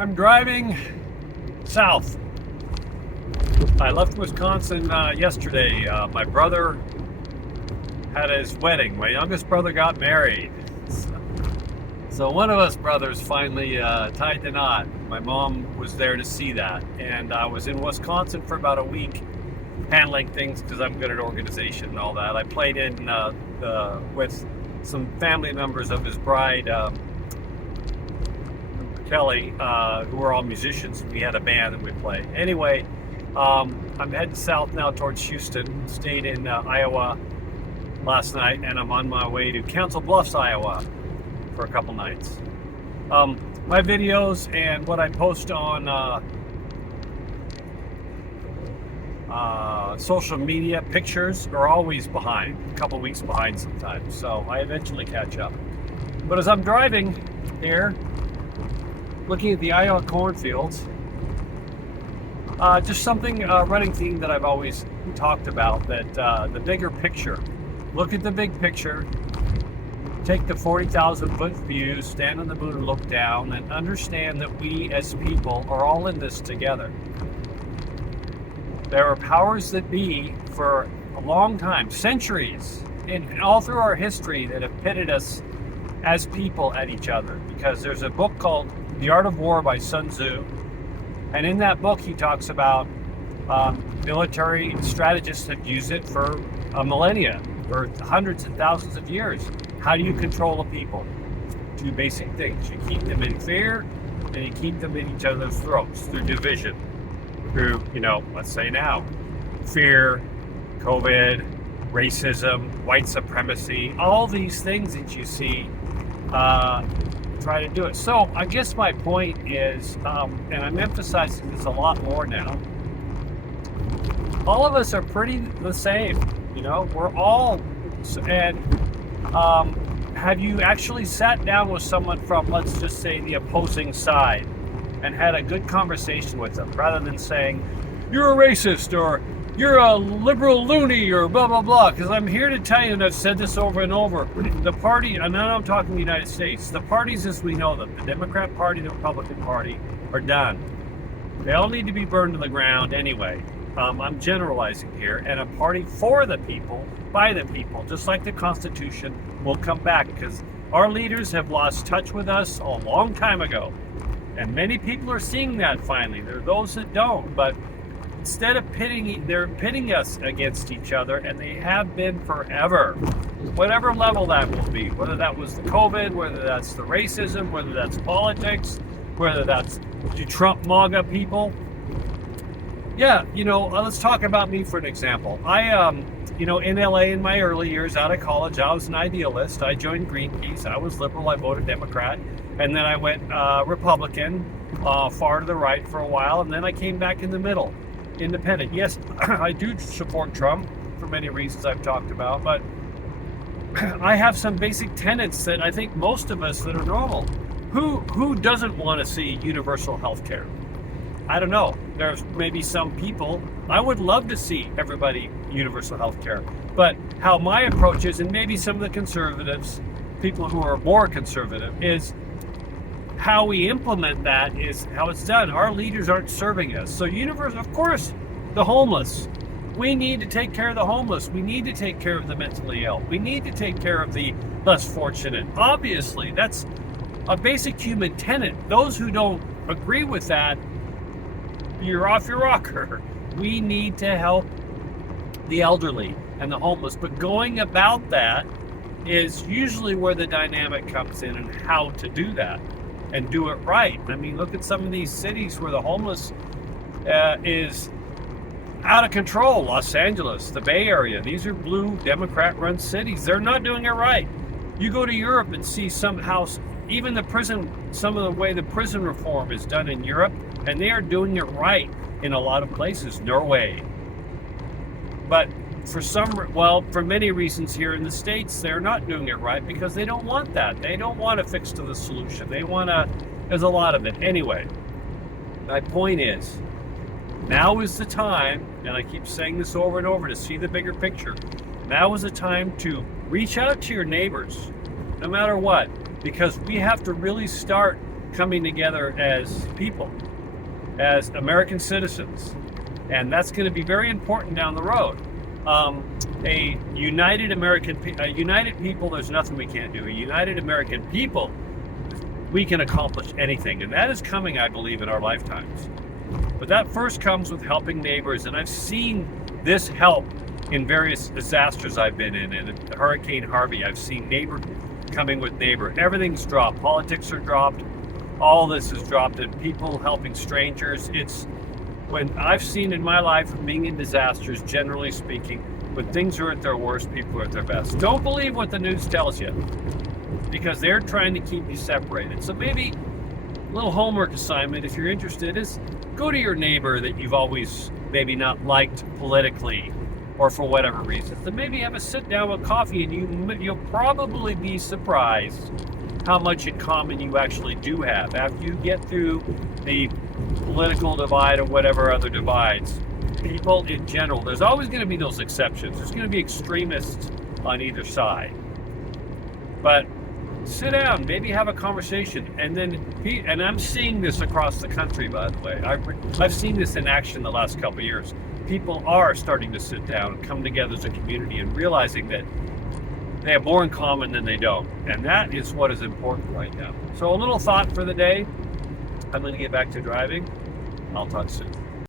I'm driving south. I left Wisconsin yesterday. My brother had his wedding. My youngest brother got married. So one of us brothers finally tied the knot. My mom was there to see that. And I was in Wisconsin for about a week handling things because I'm good at organization and all that. I played in with some family members of his bride, Kelly, who were all musicians. We had a band and we played. Anyway, I'm heading south now towards Houston. Stayed in Iowa last night, and I'm on my way to Council Bluffs, Iowa for a couple nights. My videos and what I post on social media, pictures, are always behind, a couple weeks behind sometimes, so I eventually catch up. But as I'm driving here, looking at the Iowa cornfields, just something, running theme that I've always talked about, that the bigger picture. Look at the big picture, take the 40,000 foot view, stand on the moon and look down, and understand that we as people are all in this together. There are powers that be for a long time, centuries, and all through our history, that have pitted us as people at each other. Because there's a book called The Art of War by Sun Tzu, and in that book he talks about military strategists have used it for a millennia, for hundreds and thousands of years. How do you control a people? Two basic things. You keep them in fear, and you keep them in each other's throats through division. Through, let's say now, fear, COVID, racism, white supremacy, all these things that you see try to do it. So I guess my point is, and I'm emphasizing this a lot more now, all of us are pretty the same. We're all, and have you actually sat down with someone from, let's just say, the opposing side and had a good conversation with them, rather than saying, you're a racist, or you're a liberal loony, or blah, blah, blah? Because I'm here to tell you, and I've said this over and over, the party, and now I'm talking the United States, the parties as we know them, the Democrat Party, the Republican Party, are done. They all need to be burned to the ground anyway. I'm generalizing here, and a party for the people, by the people, just like the Constitution, will come back, because our leaders have lost touch with us a long time ago. And many people are seeing that finally. There are those that don't, but instead of they're pitting us against each other, and they have been forever. Whatever level that will be, whether that was the COVID, whether that's the racism, whether that's politics, whether that's the Trump MAGA people. Yeah, let's talk about me for an example. I, in LA in my early years out of college, I was an idealist. I joined Greenpeace. I was liberal. I voted Democrat. And then I went Republican, far to the right for a while. And then I came back in the middle, independent. Yes, I do support Trump for many reasons I've talked about. But I have some basic tenets that I think most of us that are normal. Who doesn't want to see universal health care? I don't know. There's maybe some people. I would love to see everybody universal health care. But how my approach is, and maybe some of the conservatives, people who are more conservative, is how we implement that is how it's done. Our leaders aren't serving us. So of course, the homeless. We need to take care of the homeless. We need to take care of the mentally ill. We need to take care of the less fortunate. Obviously, that's a basic human tenet. Those who don't agree with that, you're off your rocker. We need to help the elderly and the homeless. But going about that is usually where the dynamic comes in, and how to do that and do it right. I mean, look at some of these cities where the homeless is out of control. Los Angeles, the Bay Area, these are blue Democrat-run cities. They're not doing it right. You go to Europe and see some house, even the prison, some of the way the prison reform is done in Europe, and they are doing it right in a lot of places. Norway. But for many reasons here in the States, they're not doing it right because they don't want that. They don't want to fix to the solution. There's a lot of it. Anyway, my point is, now is the time, and I keep saying this over and over, to see the bigger picture. Now is the time to reach out to your neighbors, no matter what, because we have to really start coming together as people, as American citizens. And that's going to be very important down the road. A united people, there's nothing we can't do. A united American people, we can accomplish anything. And that is coming, I believe, in our lifetimes. But that first comes with helping neighbors. And I've seen this help in various disasters I've been in. And Hurricane Harvey, I've seen neighbor coming with neighbor. Everything's dropped. Politics are dropped. All this is dropped. And people helping strangers. It's when I've seen in my life, being in disasters, generally speaking, when things are at their worst, people are at their best. Don't believe what the news tells you, because they're trying to keep you separated. So maybe a little homework assignment, if you're interested, is go to your neighbor that you've always maybe not liked politically or for whatever reason. Then maybe have a sit down with coffee, and you'll probably be surprised how much in common you actually do have after you get through the political divide or whatever other divides. People in general, there's always going to be those exceptions. There's going to be extremists on either side. But sit down, maybe have a conversation, and I'm seeing this across the country, by the way. I've seen this in action the last couple of years. People are starting to sit down and come together as a community and realizing that they have more in common than they don't. And that is what is important right now. So a little thought for the day. I'm going to get back to driving. I'll talk soon.